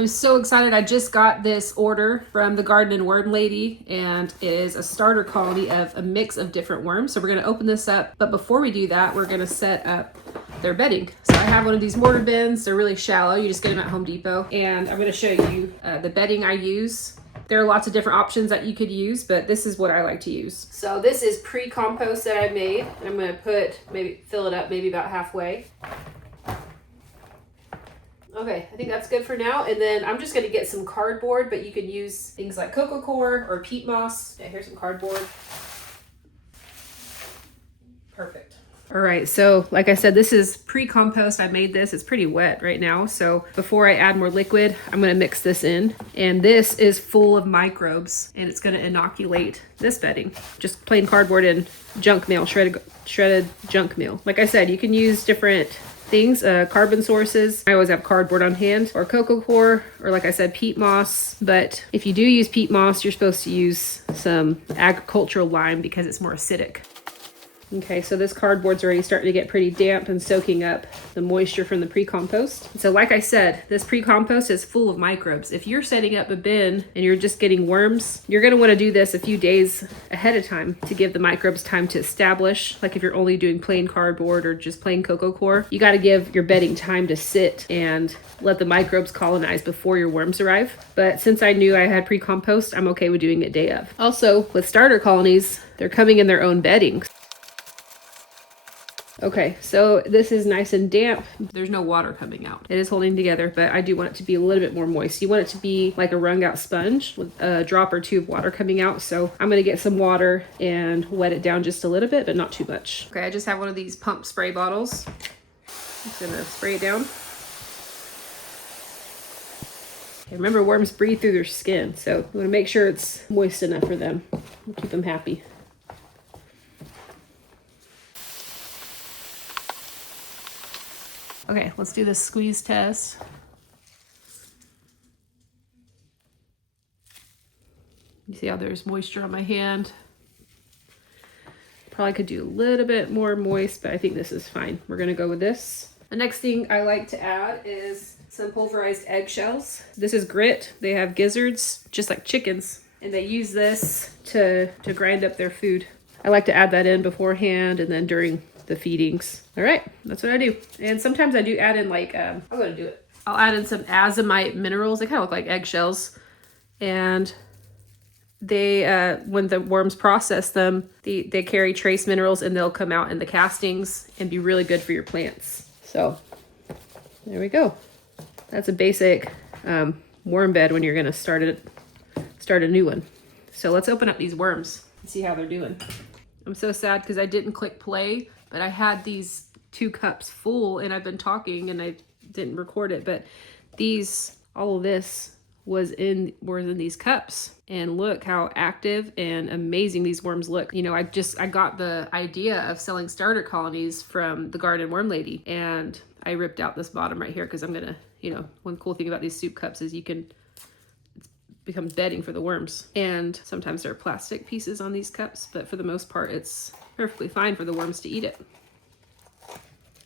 I'm so excited. I just got this order from the Garden and Worm Lady, and it is a starter colony of a mix of different worms. So we're gonna open this up, but before we do that, we're gonna set up their bedding. So I have one of these mortar bins. They're really shallow. You just get them at Home Depot. And I'm gonna show you the bedding I use. There are lots of different options that you could use, but this is what I like to use. So this is pre-compost that I made. And I'm gonna fill it up maybe about halfway. Okay, I think that's good for now. And then I'm just gonna get some cardboard, but you can use things like cocoa coir or peat moss. Yeah, here's some cardboard. Perfect. All right, so like I said, this is pre-compost. I made this. It's pretty wet right now. So before I add more liquid, I'm gonna mix this in. And this is full of microbes, and it's gonna inoculate this bedding. Just plain cardboard and junk mail, shredded junk mail. Like I said, you can use different things, carbon sources. I always have cardboard on hand, or cocoa coir, or like I said, peat moss. But if you do use peat moss, you're supposed to use some agricultural lime because it's more acidic. Okay, so this cardboard's already starting to get pretty damp and soaking up the moisture from the pre-compost. So like I said, this pre-compost is full of microbes. If you're setting up a bin and you're just getting worms, you're gonna wanna do this a few days ahead of time to give the microbes time to establish. Like if you're only doing plain cardboard or just plain cocoa coir, you gotta give your bedding time to sit and let the microbes colonize before your worms arrive. But since I knew I had pre-compost, I'm okay with doing it day of. Also, with starter colonies, they're coming in their own bedding. Okay, so this is nice and damp. There's no water coming out. It is holding together, but I do want it to be a little bit more moist. You want it to be like a wrung-out sponge with a drop or two of water coming out. So I'm gonna get some water and wet it down just a little bit, but not too much. Okay, I just have one of these pump spray bottles. I'm just gonna spray it down. Okay, remember, worms breathe through their skin, so we wanna make sure it's moist enough for them. We'll keep them happy. Okay, let's do this squeeze test. You see how there's moisture on my hand? Probably could do a little bit more moist, but I think this is fine. We're gonna go with this. The next thing I like to add is some pulverized eggshells. This is grit. They have gizzards, just like chickens, and they use this to grind up their food. I like to add that in beforehand and then during the feedings. All right, that's what I do. And sometimes I do add in like, I'm gonna do it. I'll add in some azomite minerals. They kind of look like eggshells. And they, when the worms process them, they carry trace minerals and they'll come out in the castings and be really good for your plants. So there we go. That's a basic worm bed when you're gonna start a new one. So let's open up these worms and see how they're doing. I'm so sad because I didn't click play, but I had these 2 cups full and I've been talking and I didn't record it, but all of this was in these cups. And look how active and amazing these worms look. You know, I got the idea of selling starter colonies from the Garden Worm Lady, and I ripped out this bottom right here because I'm gonna, you know, one cool thing about these soup cups is it becomes bedding for the worms. And sometimes there are plastic pieces on these cups, but for the most part, it's perfectly fine for the worms to eat it.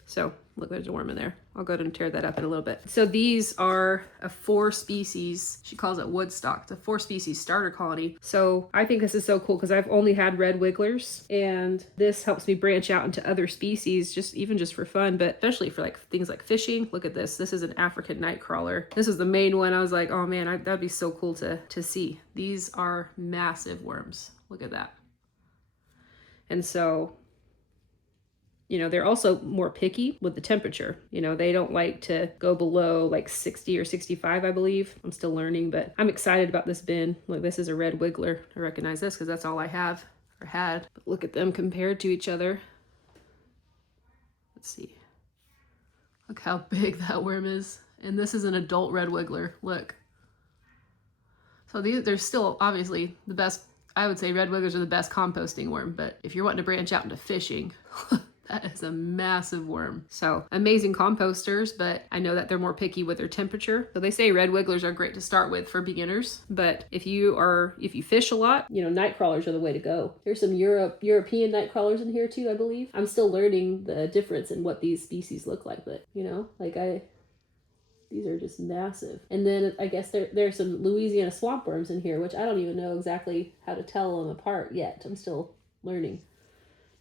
So look, there's a worm in there. I'll go ahead and tear that up in a little bit. So these are a 4 species, she calls it woodstock. It's a 4 species starter colony. So I think this is so cool because I've only had red wigglers, and this helps me branch out into other species, even just for fun, but especially for like things like fishing. Look at this. This is an African nightcrawler. This is the main one. I was like, oh man, that'd be so cool to see. These are massive worms. Look at that. And so, you know, they're also more picky with the temperature. You know, they don't like to go below like 60 or 65, I believe. I'm still learning, but I'm excited about this bin. Look, this is a red wiggler. I recognize this because that's all I have or had. But look at them compared to each other. Let's see. Look how big that worm is. And this is an adult red wiggler. Look. So they're still obviously the best. I would say red wigglers are the best composting worm, but if you're wanting to branch out into fishing, that is a massive worm. So amazing composters, but I know that they're more picky with their temperature. So they say red wigglers are great to start with for beginners, but if you fish a lot, you know, nightcrawlers are the way to go. There's some European nightcrawlers in here too, I believe. I'm still learning the difference in what these species look like, but you know, like These are just massive. And then I guess there's some Louisiana swamp worms in here, which I don't even know exactly how to tell them apart yet. I'm still learning.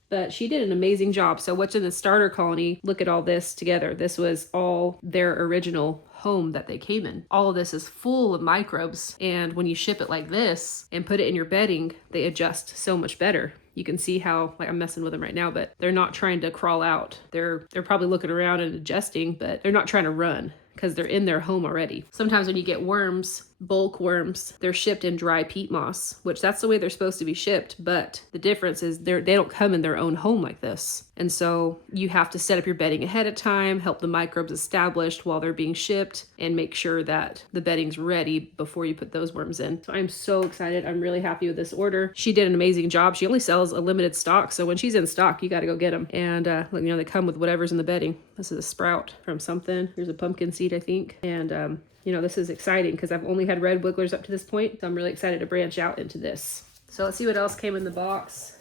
But she did an amazing job. So what's in the starter colony, look at all this together. This was all their original home that they came in. All of this is full of microbes. And when you ship it like this and put it in your bedding, they adjust so much better. You can see how, like, I'm messing with them right now, but they're not trying to crawl out. They're probably looking around and adjusting, but they're not trying to run because they're in their home already. Sometimes when you get worms, bulk worms, they're shipped in dry peat moss, which that's the way they're supposed to be shipped. But the difference is they don't come in their own home like this. And so you have to set up your bedding ahead of time, help the microbes established while they're being shipped, and make sure that the bedding's ready before you put those worms in. So I'm so excited. I'm really happy with this order. She did an amazing job. She only sells a limited stock. So when she's in stock, you got to go get them. And, they come with whatever's in the bedding. This is a sprout from something. Here's a pumpkin seed, I think. And, this is exciting because I've only had red wigglers up to this point. So I'm really excited to branch out into this. So let's see what else came in the box.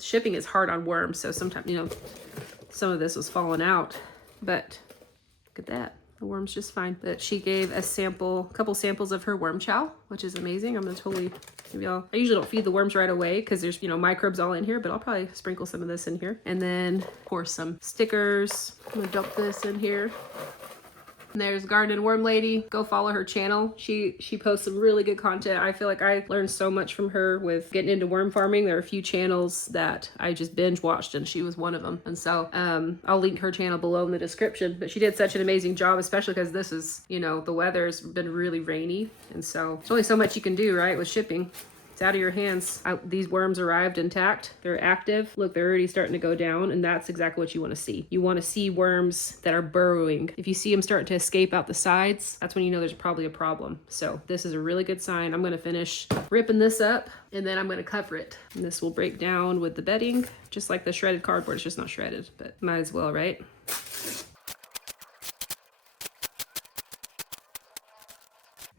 Shipping is hard on worms. So sometimes, some of this was falling out, but look at that. The worm's just fine. But she gave a couple samples of her worm chow, which is amazing. I'm gonna I usually don't feed the worms right away because there's, microbes all in here, but I'll probably sprinkle some of this in here. And then pour some stickers. I'm gonna dump this in here. And there's Garden Worm Lady. Go follow her channel. She posts some really good content. I feel like I learned so much from her with getting into worm farming. There are a few channels that I just binge watched, and she was one of them. And so I'll link her channel below in the description. But she did such an amazing job, especially because this is, the weather's been really rainy. And so there's only so much you can do, right, with shipping. It's out of your hands. These worms arrived intact. They're active. Look, they're already starting to go down, and that's exactly what you want to see. You want to see worms that are burrowing. If you see them starting to escape out the sides, that's when you know there's probably a problem. So this is a really good sign. I'm going to finish ripping this up, and then I'm going to cover it. And this will break down with the bedding, just like the shredded cardboard. It's just not shredded, but might as well, right?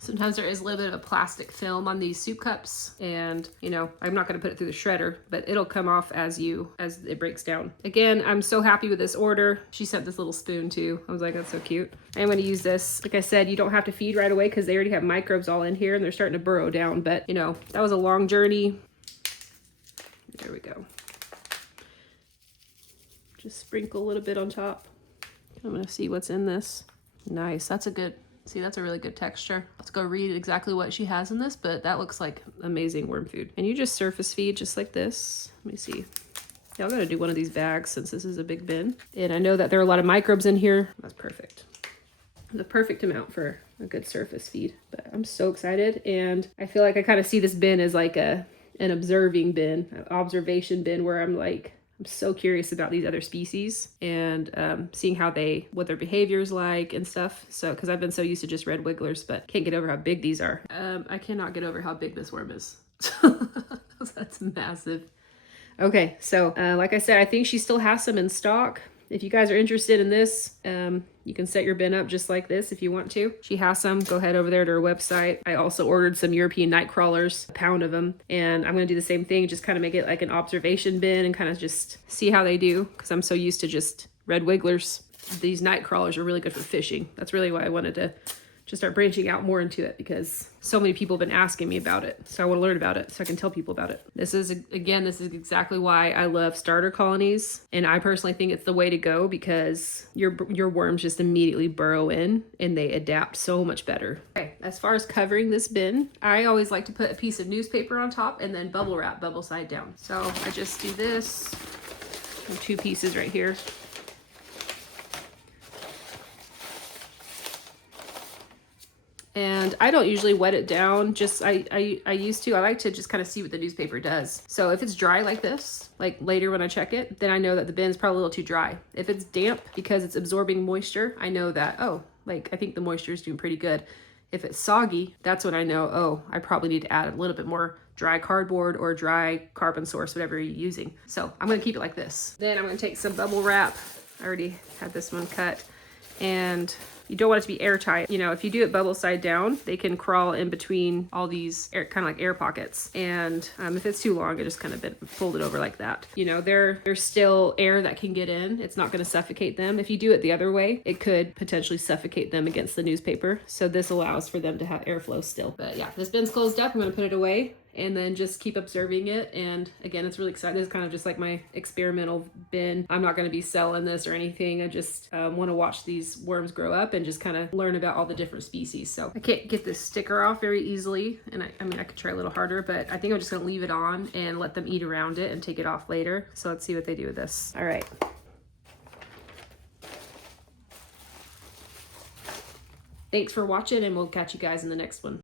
Sometimes there is a little bit of a plastic film on these soup cups, and I'm not going to put it through the shredder, but it'll come off as it breaks down. Again, I'm so happy with this order. She sent this little spoon too. I was like, that's so cute. I'm going to use this. Like I said, you don't have to feed right away because they already have microbes all in here and they're starting to burrow down, but that was a long journey. There we go. Just sprinkle a little bit on top. I'm going to see what's in this. Nice. That's a really good texture. Let's go read exactly what she has in this, but that looks like amazing worm food. And you just surface feed just like this. Let me see. Yeah, I'm gonna do one of these bags since this is a big bin. And I know that there are a lot of microbes in here. That's perfect. The perfect amount for a good surface feed. But I'm so excited, and I feel like I kind of see this bin as like an observing bin, an observation bin, where I'm so curious about these other species and seeing what their behavior is like and stuff. So, because I've been so used to just red wigglers, but can't get over how big these are. I cannot get over how big this worm is. That's massive. Okay, so like I said, I think she still has some in stock. If you guys are interested in this, you can set your bin up just like this if you want to. She has some. Go head over there to her website. I also ordered some European Nightcrawlers, a pound of them. And I'm going to do the same thing, just kind of make it like an observation bin and kind of just see how they do, because I'm so used to just red wigglers. These Nightcrawlers are really good for fishing. That's really why I wanted to just start branching out more into it, because so many people have been asking me about it. So I want to learn about it so I can tell people about it. This is exactly why I love starter colonies. And I personally think it's the way to go, because your worms just immediately burrow in and they adapt so much better. Okay, as far as covering this bin, I always like to put a piece of newspaper on top and then bubble wrap bubble side down. So I just do this, 2 pieces right here. And I don't usually wet it down, I used to. I like to just kind of see what the newspaper does. So if it's dry like this, like later when I check it, then I know that the bin's probably a little too dry. If it's damp because it's absorbing moisture, I know that, I think the moisture is doing pretty good. If it's soggy, that's when I know, I probably need to add a little bit more dry cardboard or dry carbon source, whatever you're using. So I'm gonna keep it like this. Then I'm gonna take some bubble wrap. I already had this one cut, and You don't want it to be airtight. You know, if you do it bubble side down, they can crawl in between all these air, kind of like air pockets. And if it's too long, I just kind of fold it over like that. You know, there's still air that can get in. It's not going to suffocate them. If you do it the other way, it could potentially suffocate them against the newspaper. So this allows for them to have airflow still. But yeah, this bin's closed up. I'm going to put it away and then just keep observing it. And again, it's really exciting. It's kind of just like my experimental bin. I'm not going to be selling this or anything. I just want to watch these worms grow up and just kind of learn about all the different species. So I can't get this sticker off very easily. And I mean, I could try a little harder, but I think I'm just going to leave it on and let them eat around it and take it off later. So let's see what they do with this. All right. Thanks for watching, and we'll catch you guys in the next one.